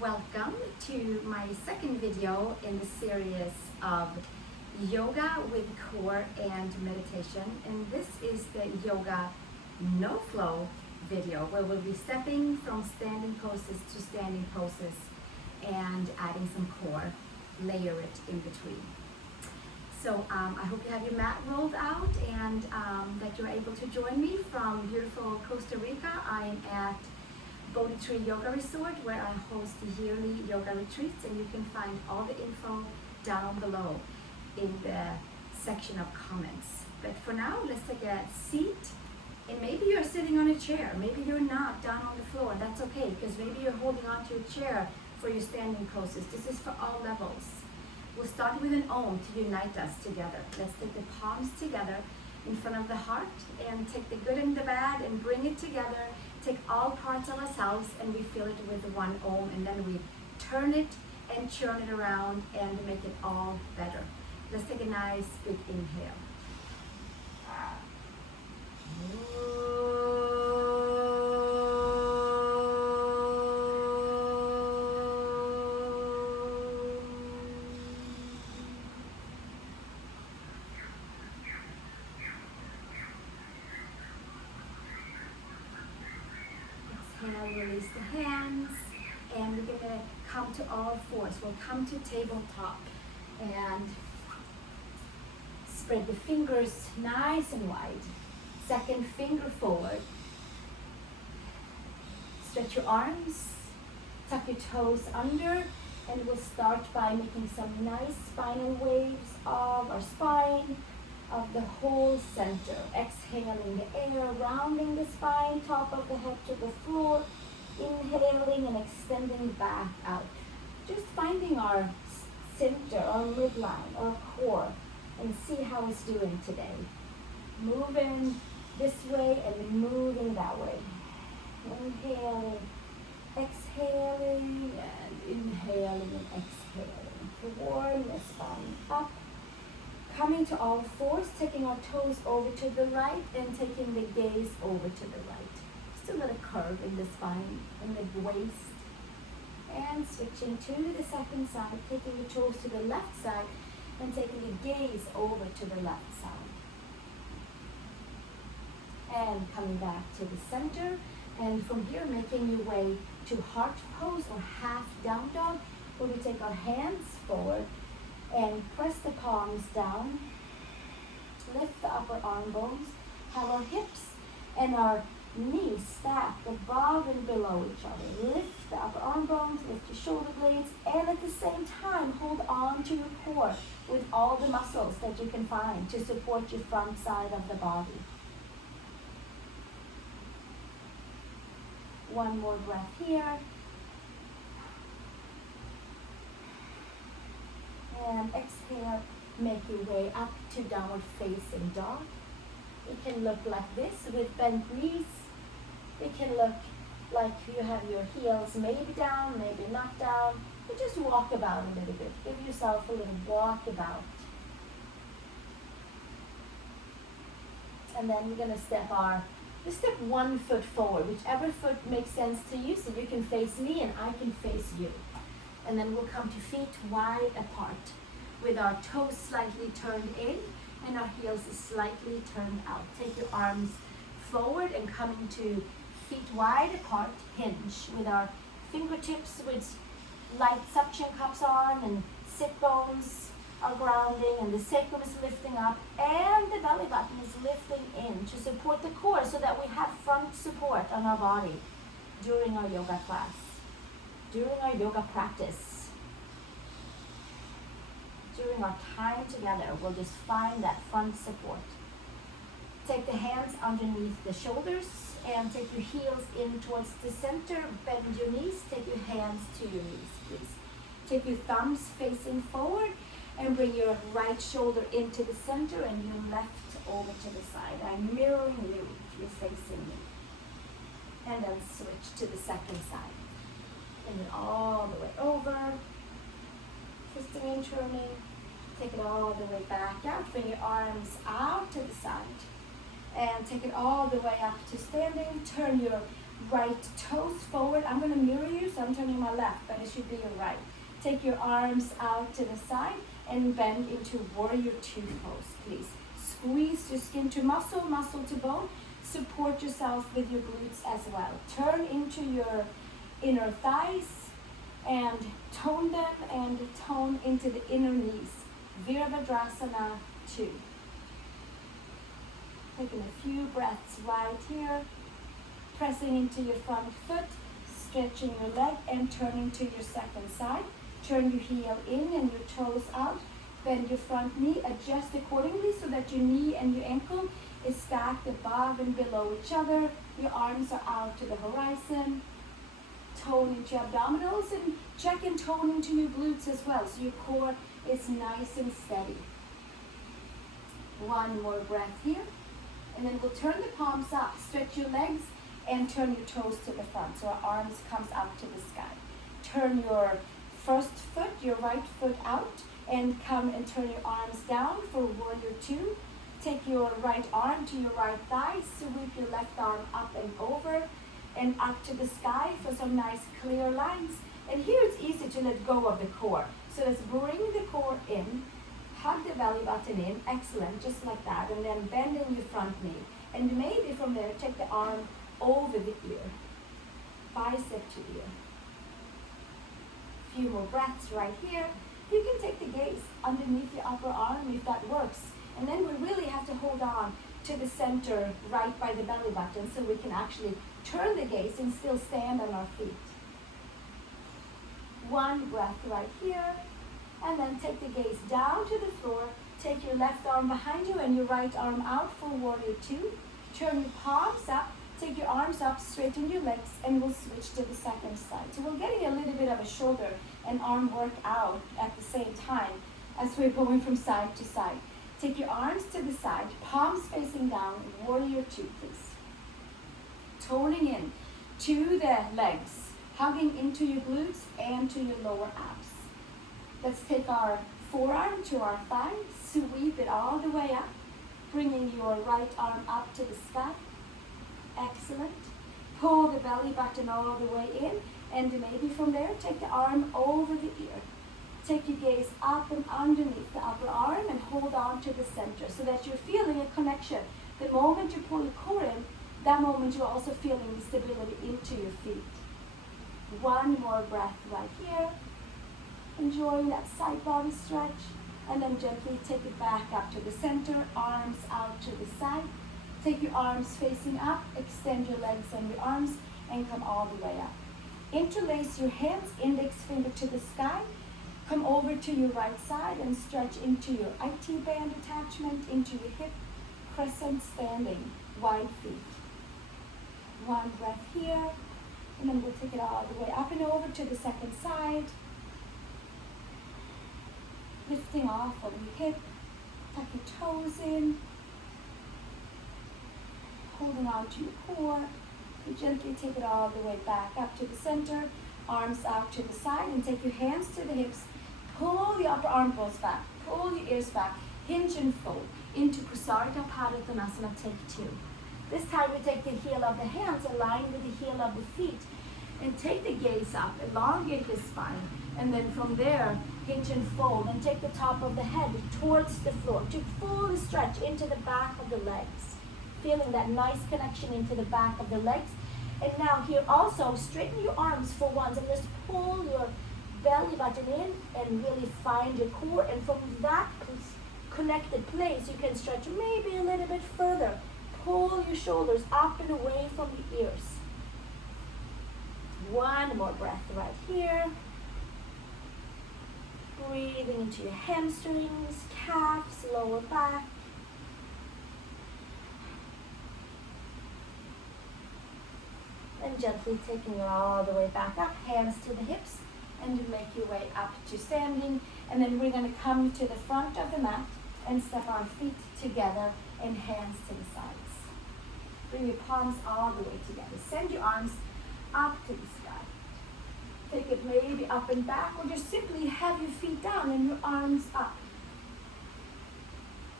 welcome to my second video in the series of yoga with core and meditation. And this is the yoga no flow video where we'll be stepping from standing poses to standing poses and adding some core, layer it in between. So I hope you have your mat rolled out and that you're able to join me from beautiful Costa Rica. I am at BodhiTreeYogaResort where I host yearly yoga retreats, and you can find all the info down below in the section of comments. But for now, let's take a seat, and maybe you're sitting on a chair, maybe you're not down on the floor. That's okay, because maybe you're holding on to a chair for your standing poses. This is for all levels. We'll start with an Om to unite us together. Let's take the palms together in front of the heart and take the good and the bad and bring it together. Take all parts of ourselves and we fill it with one Om, and then we turn it and churn it around and make it all better. Let's take a nice big inhale. Release the hands, and we're going to come to all fours. We'll come to tabletop and spread the fingers nice and wide. Second finger forward. Stretch your arms, tuck your toes under, and we'll start by making some nice spinal waves of our spine, of the whole center. Exhaling the air, rounding the spine, top of the head to the floor. Inhaling and extending back out. Just finding our center, our midline, our core, and see how it's doing today. Moving this way and moving that way. Inhaling, exhaling, and inhaling and exhaling. To warm the spine up. Coming to all fours, taking our toes over to the right and taking the gaze over to the right. Still a little curve in the spine, in the waist. And switching to the second side, taking the toes to the left side and taking the gaze over to the left side. And coming back to the center, and from here making your way to heart pose or half down dog, where we take our hands forward and press the palms down, lift the upper arm bones, have our hips and our knees stacked above and below each other. Lift the upper arm bones, lift your shoulder blades, and at the same time hold on to your core with all the muscles that you can find to support your front side of the body. One more breath here. And exhale, make your way up to downward facing dog. It can look like this with bent knees. It can look like you have your heels maybe down, maybe not down. But just walk about a little bit. Give yourself a little walk about. And then we're going to just step one foot forward, whichever foot makes sense to you. So you can face me and I can face you. And then we'll come to feet wide apart with our toes slightly turned in and our heels slightly turned out. Take your arms forward and coming to feet wide apart, hinge with our fingertips with light suction cups on, and sit bones are grounding and the sacrum is lifting up and the belly button is lifting in to support the core so that we have front support on our body during our yoga class, during our yoga practice. During our time together, we'll just find that front support. Take the hands underneath the shoulders and take your heels in towards the center. Bend your knees, take your hands to your knees, please. Take your thumbs facing forward and bring your right shoulder into the center and your left over to the side. I'm mirroring you, you're facing me. And then switch to the second side. And then all the way over. Twisting and turning. Take it all the way back out. Bring your arms out to the side. And take it all the way up to standing. Turn your Right toes forward. I'm going to mirror you, so I'm turning my left, but it should be your right. Take your arms out to the side and bend into warrior two pose, please. Squeeze your skin to muscle, muscle to bone. Support yourself with your glutes as well. Turn into your inner thighs and tone them and tone into the inner knees. Veerabhadrasana Two. Taking a few breaths right here. Pressing into your front foot, stretching your leg and turning to your second side. Turn your heel in and your toes out. Bend your front knee, adjust accordingly so that your knee and your ankle is stacked above and below each other. Your arms are out to the horizon. Tone into your abdominals and check and tone into your glutes as well, so your core is nice and steady. One more breath here. And then we'll turn the palms up, stretch your legs, and turn your toes to the front, so our arms comes up to the sky. Turn your first foot, your right foot out, and come and turn your arms down for warrior two. Take your right arm to your right thigh, sweep your left arm up and over, and up to the sky for some nice clear lines. And here it's easy to let go of the core. So let's bring the core in, hug the belly button in, excellent, just like that, and then bend in your front knee. And maybe from there, take the arm over the ear, bicep to ear. Few more breaths right here. You can take the gaze underneath your upper arm if that works. And then we really have to hold on to the center right by the belly button so we can actually turn the gaze and still stand on our feet. One breath right here. And then take the gaze down to the floor. Take your left arm behind you and your right arm out for warrior two. Turn your palms up. Take your arms up, straighten your legs, and we'll switch to the second side. So we're getting a little bit of a shoulder and arm work out at the same time as we're going from side to side. Take your arms to the side, palms facing down, warrior two, please. Toning in to the legs, hugging into your glutes and to your lower abs. Let's take our forearm to our thigh, sweep it all the way up, bringing your right arm up to the sky. Excellent. Pull the belly button all the way in, and maybe from there, take the arm over the ear. Take your gaze up and underneath the upper arm and hold on to the center so that you're feeling a connection. The moment you pull your core in, that moment you're also feeling the stability into your feet. One more breath right here. Enjoying that side body stretch, and then gently take it back up to the center, arms out to the side. Take your arms facing up, extend your legs and your arms, and come all the way up. Interlace your hands, index finger to the sky. Come over to your right side and stretch into your IT band attachment, into your hip, crescent standing, wide feet. One breath here, and then we'll take it all the way up and over to the second side. Lifting off of your hip, tuck your toes in. Holding on to your core, you gently take it all the way back up to the center, arms out to the side, and take your hands to the hips. Pull the upper armpits back, pull your ears back, hinge and fold into Prasarita take two. This time we take the heel of the hands, align with the heel of the feet, and take the gaze up, elongate the spine, and then from there, hinge and fold, and take the top of the head towards the floor to fully stretch into the back of the legs. Feeling that nice connection into the back of the legs. And now here also, straighten your arms for once and just pull your belly button in and really find your core. And from that connected place, you can stretch maybe a little bit further. Pull your shoulders up and away from the ears. One more breath right here. Breathing into your hamstrings, calves, lower back. And gently taking it all the way back up, hands to the hips, and you make your way up to standing. And then we're going to come to the front of the mat and step our feet together and hands to the sides. Bring your palms all the way together. Send your arms up to the sky. Take it maybe up and back, or just simply have your feet down and your arms up.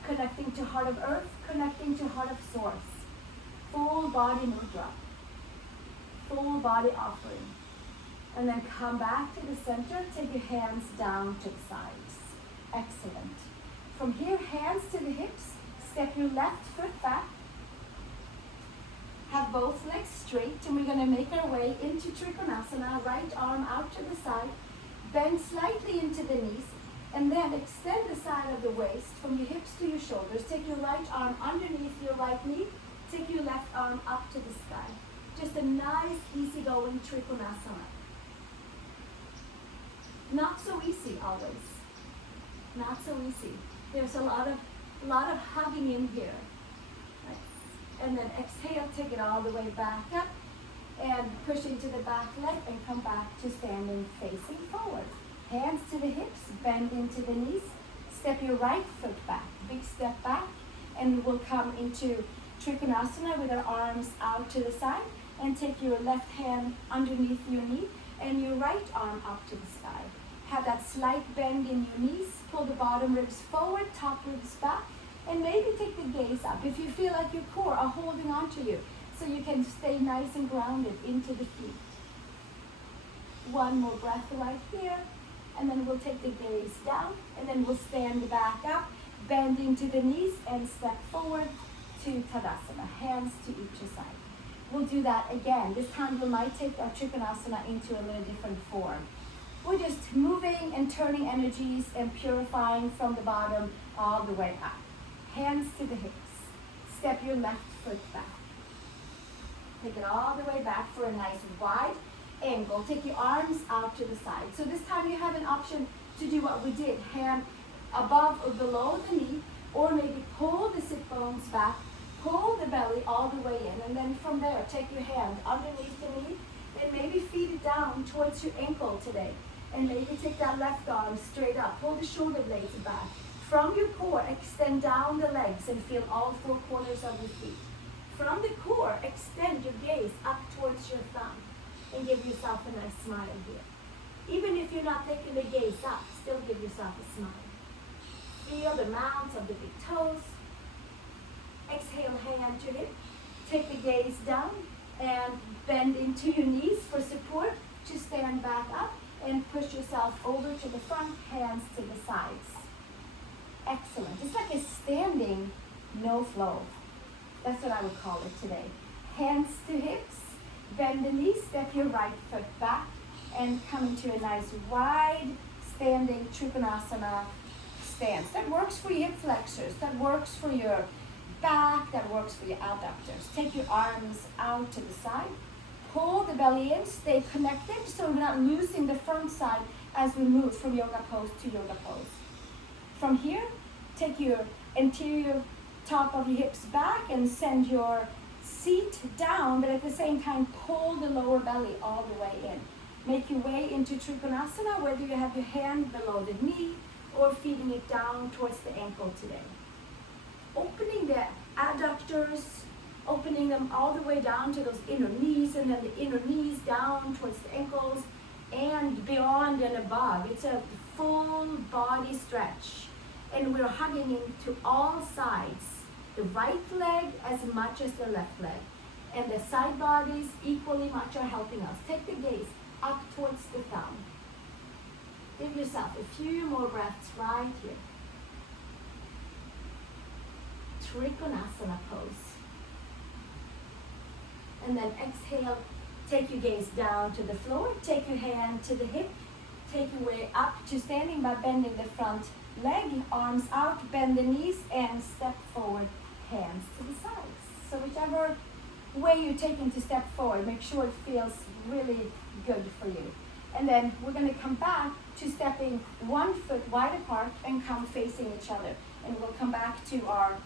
Connecting to heart of earth, connecting to heart of source. Full body mudra. full body offering. And then come back to the center, take your hands down to the sides. Excellent. From here, hands to the hips, step your left foot back. Have both legs straight, and we're gonna make our way into Trikonasana, right arm out to the side, bend slightly into the knees, and then extend the side of the waist from your hips to your shoulders. Take your right arm underneath your right knee, take your left arm up to the sky. Just a nice, easygoing Trikonasana. Not so easy always. Not so easy. There's a lot of hugging in here. Nice. And then exhale, take it all the way back up and push into the back leg and come back to standing facing forward. Hands to the hips, bend into the knees. Step your right foot back, big step back, and we'll come into Trikonasana with our arms out to the side, and take your left hand underneath your knee and your right arm up to the sky. Have that slight bend in your knees, pull the bottom ribs forward, top ribs back, and maybe take the gaze up if you feel like your core are holding on to you, so you can stay nice and grounded into the feet. One more breath right here, and then we'll take the gaze down, and then we'll stand back up, bend into the knees, and step forward to Tadasana, hands to each side. We'll do that again. This time we might take our Trikonasana into a little different form. We're just moving and turning energies and purifying from the bottom all the way up. Hands to the hips. Step your left foot back. Take it all the way back for a nice wide angle. Take your arms out to the side. So this time you have an option to do what we did. Hand above or below the knee, or maybe pull the sit bones back, pull the belly all the way in, and then from there, take your hand underneath the knee, and maybe feed it down towards your ankle today. And maybe take that left arm straight up. Pull the shoulder blades back. From your core, extend down the legs and feel all four corners of your feet. From the core, extend your gaze up towards your thumb and give yourself a nice smile here. Even if you're not taking the gaze up, still give yourself a smile. Feel the mounts of the big toes. Exhale, hand to hip. Take the gaze down and bend into your knees for support to stand back up. And push yourself over to the front, hands to the sides. Excellent. It's like a standing no flow. That's what I would call it today. Hands to hips, bend the knees, step your right foot back, and come into a nice wide standing Trikonasana stance. That works for your hip flexors, that works for your back, that works for your adductors. Take your arms out to the side. Pull the belly in, stay connected so we're not losing the front side as we move from yoga pose to yoga pose. From here, take your anterior top of your hips back and send your seat down, but at the same time, pull the lower belly all the way in. Make your way into Trikonasana, whether you have your hand below the knee or feeding it down towards the ankle today. Opening the adductors, opening them all the way down to those inner knees, and then the inner knees down towards the ankles and beyond and above. It's a full body stretch, and we're hugging into all sides, the right leg as much as the left leg, and the side bodies equally much are helping us. Take the gaze up towards the thumb. Give yourself a few more breaths right here. Trikonasana pose. And then exhale, take your gaze down to the floor, take your hand to the hip, take your way up to standing by bending the front leg, arms out, bend the knees, and step forward, hands to the sides. So whichever way you're taking to step forward, make sure it feels really good for you. And then we're going to come back to stepping 1 foot wide apart and come facing each other. And we'll come back to our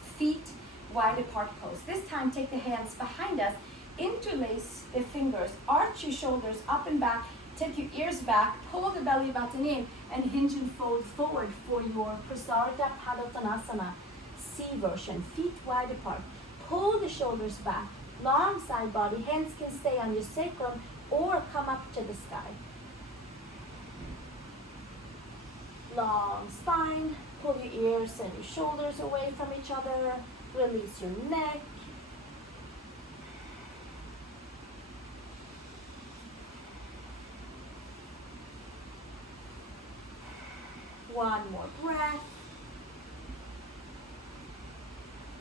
feet wide apart pose. This time, take the hands behind us, interlace the fingers, arch your shoulders up and back, take your ears back, pull the belly button in, and hinge and fold forward for your Prasarita Padottanasana C version, feet wide apart. Pull the shoulders back, long side body, hands can stay on your sacrum or come up to the sky. Long spine, pull your ears and your shoulders away from each other. Release your neck. One more breath.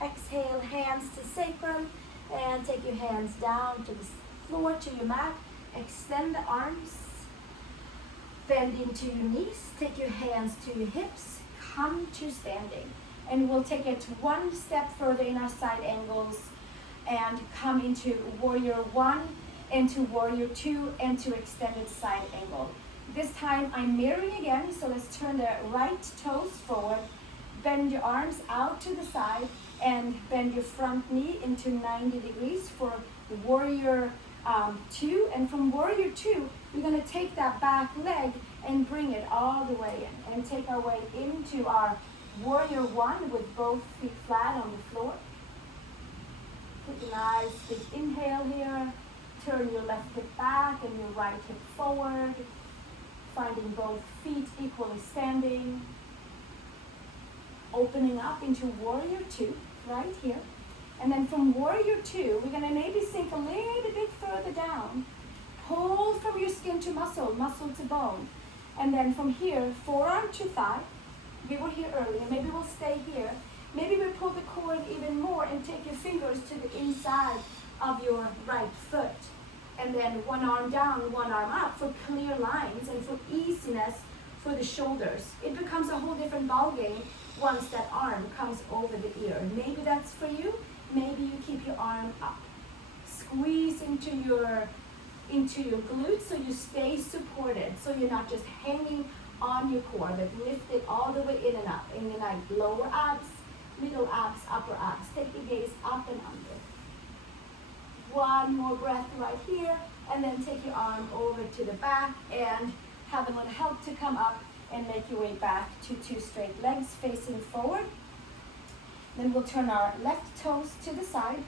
Exhale, hands to sacrum, and take your hands down to the floor, to your mat. Extend the arms, bend into your knees, take your hands to your hips, come to standing. And we'll take it one step further in our side angles and come into warrior one, into warrior two, and to extended side angle. This time I'm mirroring again, so let's turn the right toes forward, bend your arms out to the side, and bend your front knee into 90 degrees for warrior two. And from warrior two, we're going to take that back leg and bring it all the way in and take our way into our warrior one with both feet flat on the floor. Take a nice big inhale here. Turn your left hip back and your right hip forward, finding both feet equally standing. Opening up into warrior two, right here. And then from warrior two, we're going to maybe sink a little bit further down. Pull from your skin to muscle, muscle to bone. And then from here, forearm to thigh. We were here earlier, maybe we'll stay here. Maybe we pull the cord even more and take your fingers to the inside of your right foot. And then one arm down, one arm up for clear lines and for easiness for the shoulders. It becomes a whole different ballgame once that arm comes over the ear. Maybe that's for you. Maybe you keep your arm up. Squeeze into your glutes so you stay supported, so you're not just hanging on your core, but lift it all the way in and up. In the night, lower abs, middle abs, upper abs. Take the gaze up and under. One more breath right here, and then take your arm over to the back and have a little help to come up and make your way back to two straight legs facing forward. Then we'll turn our left toes to the side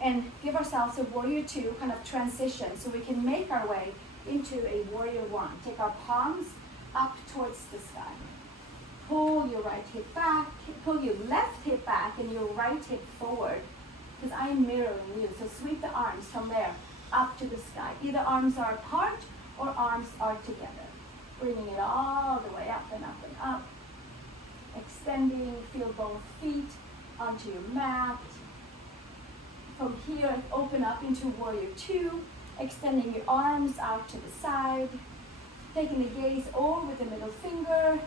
and give ourselves a warrior two kind of transition so we can make our way into a warrior one. Take our palms up towards the sky. Pull your right hip back, pull your left hip back and your right hip forward, because I am mirroring you. So sweep the arms from there up to the sky. Either arms are apart or arms are together. Bringing it all the way up and up and up. Extending, feel both feet onto your mat. From here, open up into warrior two, extending your arms out to the side. Taking the gaze over with the middle finger.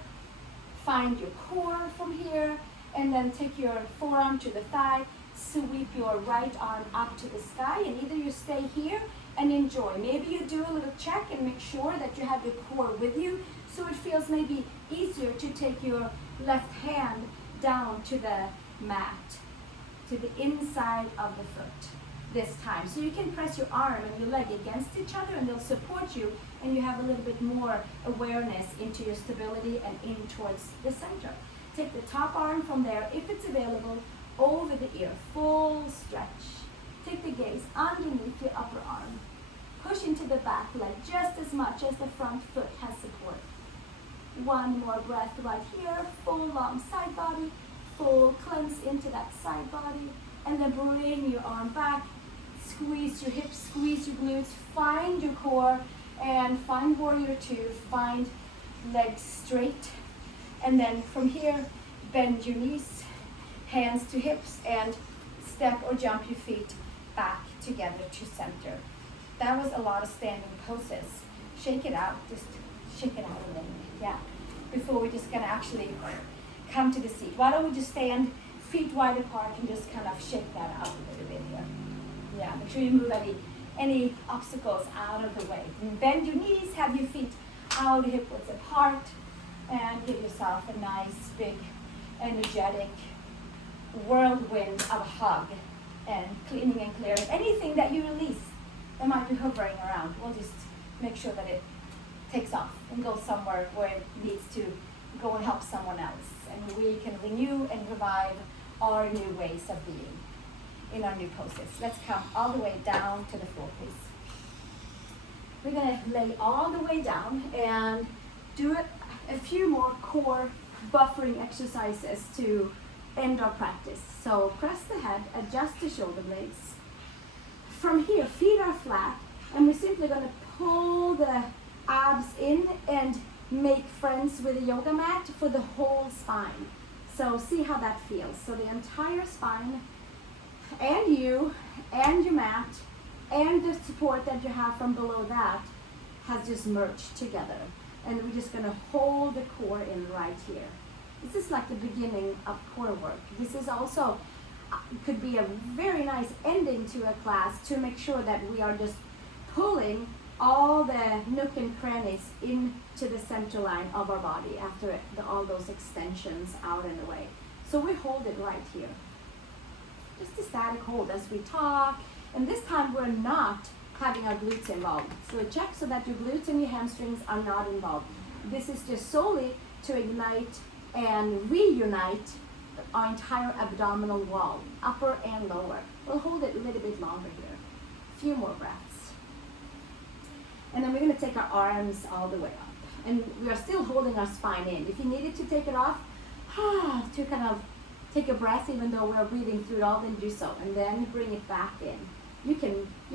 Find your core from here, and then take your forearm to the thigh. Sweep your right arm up to the sky, and either you stay here and enjoy. Maybe you do a little check and make sure that you have your core with you, so it feels maybe easier to take your left hand down to the mat, to the inside of the foot this time. So you can press your arm and your leg against each other and they'll support you, and you have a little bit more awareness into your stability and in towards the center. Take the top arm from there, if it's available, over the ear, full stretch. Take the gaze underneath your upper arm. Push into the back leg just as much as the front foot has support. One more breath right here, full long side body, full cleanse into that side body, and then bring your arm back, squeeze your hips, squeeze your glutes, find your core, and find warrior two, find legs straight, and then from here, bend your knees, hands to hips, and step or jump your feet back together to center. That was a lot of standing poses. Shake it out, just shake it out a little bit, yeah. Before we're just gonna actually come to the seat. Why don't we just stand feet wide apart and just kind of shake that out a little bit here. Yeah, make sure you move any obstacles out of the way. And bend your knees, have your feet out hip width apart, and give yourself a nice, big, energetic whirlwind of a hug, and cleaning and clearing. Anything that you release that might be hovering around, we'll just make sure that it takes off and goes somewhere where it needs to go and help someone else. And we can renew and revive our new ways of being in our new poses. Let's come all the way down to the floor, please. We're gonna lay all the way down and do a few more core buffering exercises to end our practice. So press the head, adjust the shoulder blades. From here, feet are flat, and we're simply gonna pull the abs in and make friends with the yoga mat for the whole spine. So see how that feels. So the entire spine and you and your mat and the support that you have from below that has just merged together. And we're just gonna hold the core in right here. This is like the beginning of core work. This is also, could be a very nice ending to a class to make sure that we are just pulling all the nook and crannies into the center line of our body after all those extensions out and away. So we hold it right here. Just a static hold as we talk. And this time we're not having our glutes involved. So check so that your glutes and your hamstrings are not involved. This is just solely to ignite and reunite our entire abdominal wall, upper and lower. We'll hold it a little bit longer here. A few more breaths. And then we're going to take our arms all the way up. And we are still holding our spine in. If you needed to take it off, to kind of take a breath even though we're breathing through it all, then do so. And then bring it back in. You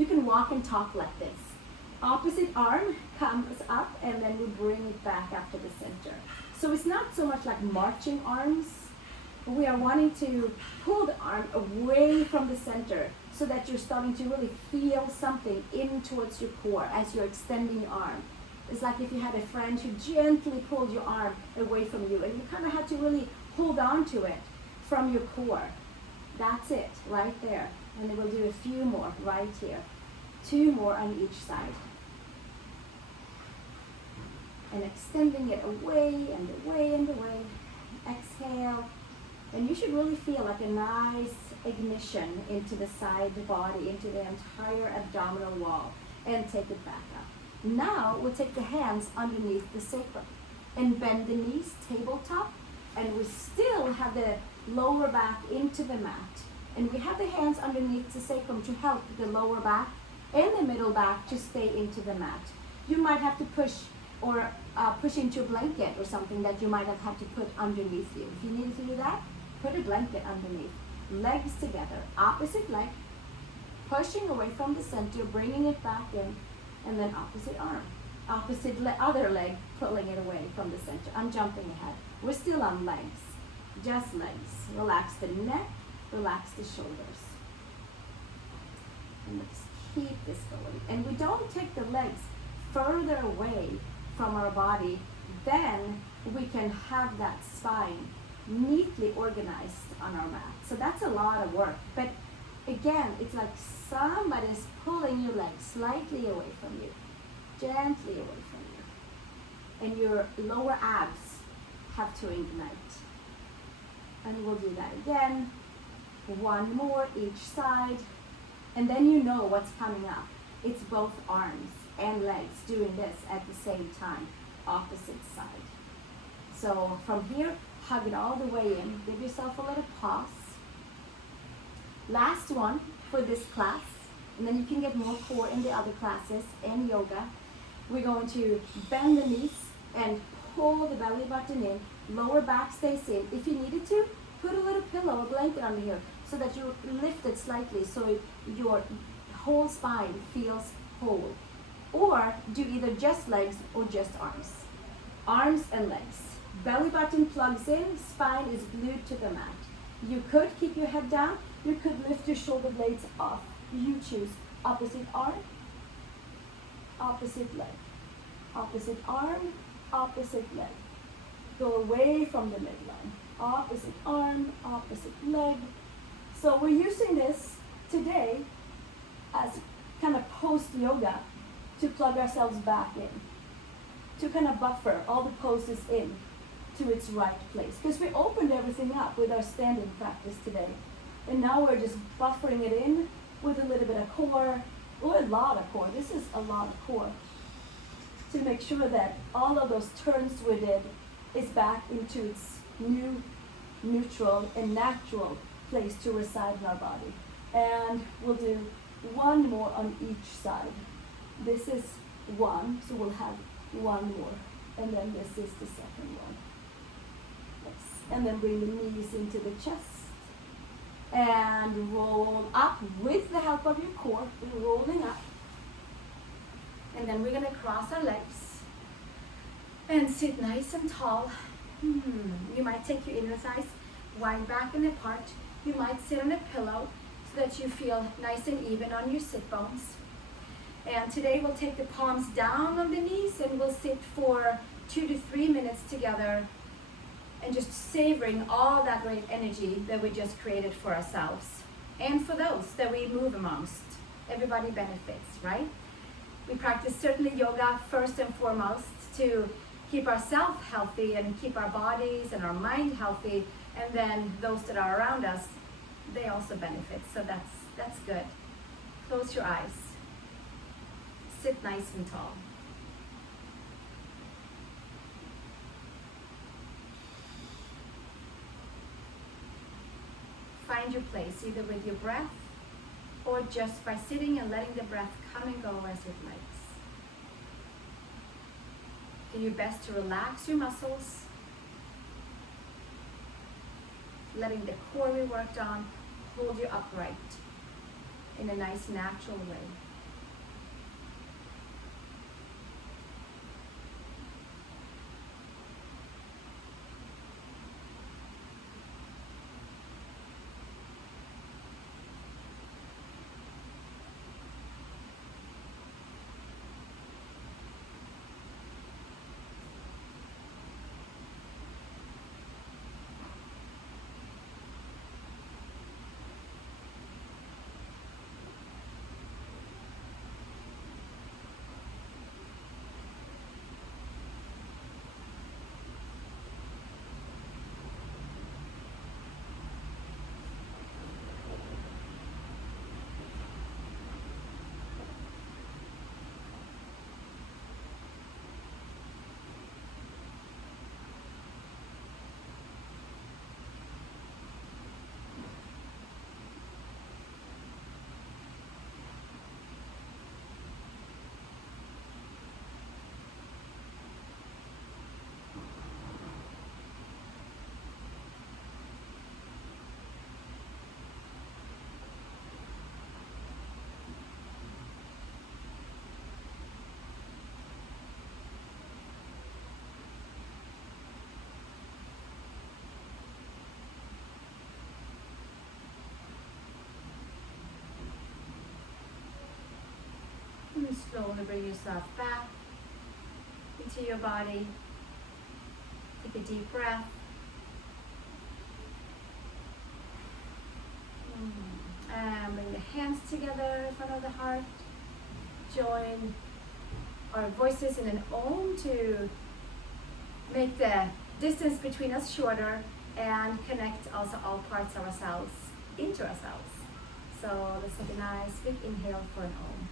can walk and talk like this. Opposite arm comes up and then we bring it back up to the center. So it's not so much like marching arms. We are wanting to pull the arm away from the center so that you're starting to really feel something in towards your core as you're extending your arm. It's like if you had a friend who gently pulled your arm away from you and you kind of had to really hold on to it from your core. That's it, right there. And then we'll do a few more right here. 2 more on each side. And extending it away and away and away. Exhale. And you should really feel like a nice ignition into the side body, into the entire abdominal wall. And take it back up. Now we'll take the hands underneath the sacrum and bend the knees tabletop. And we still have the lower back into the mat. And we have the hands underneath the sacrum to help the lower back and the middle back to stay into the mat. You might have to push or push into a blanket or something that you might have had to put underneath you. If you needed to do that, put a blanket underneath. Legs together, opposite leg, pushing away from the center, bringing it back in, and then opposite arm. Opposite other leg, pulling it away from the center. I'm jumping ahead. We're still on legs, just legs. Relax the neck. Relax the shoulders. And let's keep this going. And we don't take the legs further away from our body, then we can have that spine neatly organized on our mat. So that's a lot of work. But again, it's like somebody's pulling your legs slightly away from you, gently away from you. And your lower abs have to ignite. And we'll do that again. 1 more each side, and then you know what's coming up. It's both arms and legs doing this at the same time, opposite side. So from here, hug it all the way in. Give yourself a little pause. Last one for this class, and then you can get more core in the other classes and yoga. We're going to bend the knees and pull the belly button in. Lower back stays in. If you needed to, put a little pillow or blanket under here so that you lift it slightly so your whole spine feels whole. Or do either just legs or just arms. Arms and legs. Belly button plugs in, spine is glued to the mat. You could keep your head down, you could lift your shoulder blades off. You choose opposite arm, opposite leg. Opposite arm, opposite leg. Go away from the midline. Opposite arm, opposite leg. So we're using this today as kind of post-yoga to plug ourselves back in, to kind of buffer all the poses in to its right place. Because we opened everything up with our standing practice today. And now we're just buffering it in with a little bit of core, or a lot of core. This is a lot of core. To make sure that all of those turns we did is back into its new, neutral, and natural place to reside in our body. And we'll do 1 more on each side. This is 1, so we'll have 1 more. And then this is the second one. Yes. And then bring the knees into the chest. And roll up with the help of your core. We're rolling up. And then we're going to cross our legs. And sit nice and tall. You might take your inner thighs wide back and apart. You might sit on a pillow so that you feel nice and even on your sit bones. And today we'll take the palms down on the knees and we'll sit for 2 to 3 minutes together and just savoring all that great energy that we just created for ourselves and for those that we move amongst. Everybody benefits, right? We practice certainly yoga first and foremost to keep ourselves healthy and keep our bodies and our mind healthy, and then those that are around us, they also benefit. So that's good. Close your eyes. Sit nice and tall. Find your place, either with your breath or just by sitting and letting the breath come and go as it likes. Do your best to relax your muscles, letting the core we worked on hold you upright in a nice natural way. And slowly bring yourself back into your body. Take a deep breath. And bring the hands together in front of the heart. Join our voices in an Om to make the distance between us shorter and connect also all parts of ourselves into ourselves. So let's take a nice big inhale for an Om.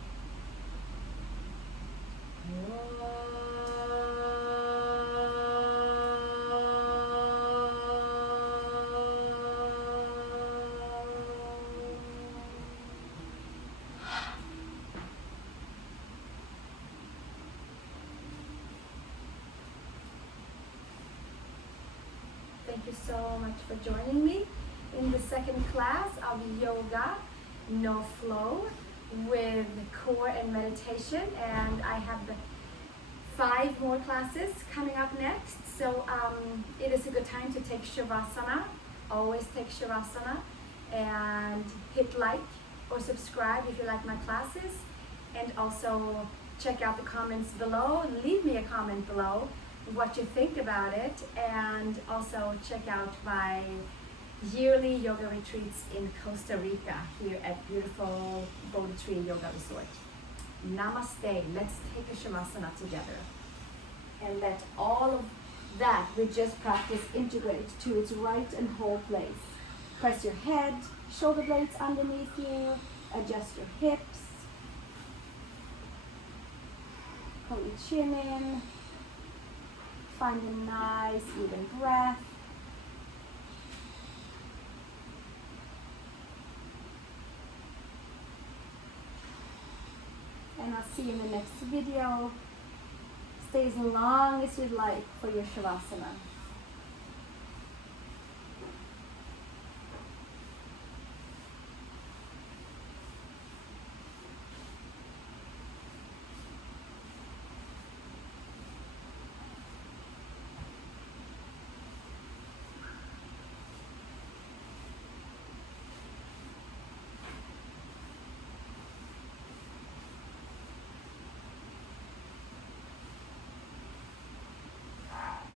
Thank you so much for joining me in the second class of Yoga No Flow with core and meditation, and I have 5 more classes coming up next. So it is a good time to take Shavasana. Always take Shavasana, and hit like or subscribe if you like my classes, and also check out the comments below. Leave me a comment below what you think about it, and also check out my yearly yoga retreats in Costa Rica here at beautiful BodhiTreeYogaResort. Namaste. Let's take a Shamasana together and let all of that we just practiced integrate to its right and whole place. Press your head, shoulder blades underneath you, adjust your hips, pull your chin in, find a nice even breath. And I'll see you in the next video. Stay as long as you'd like for your Shavasana.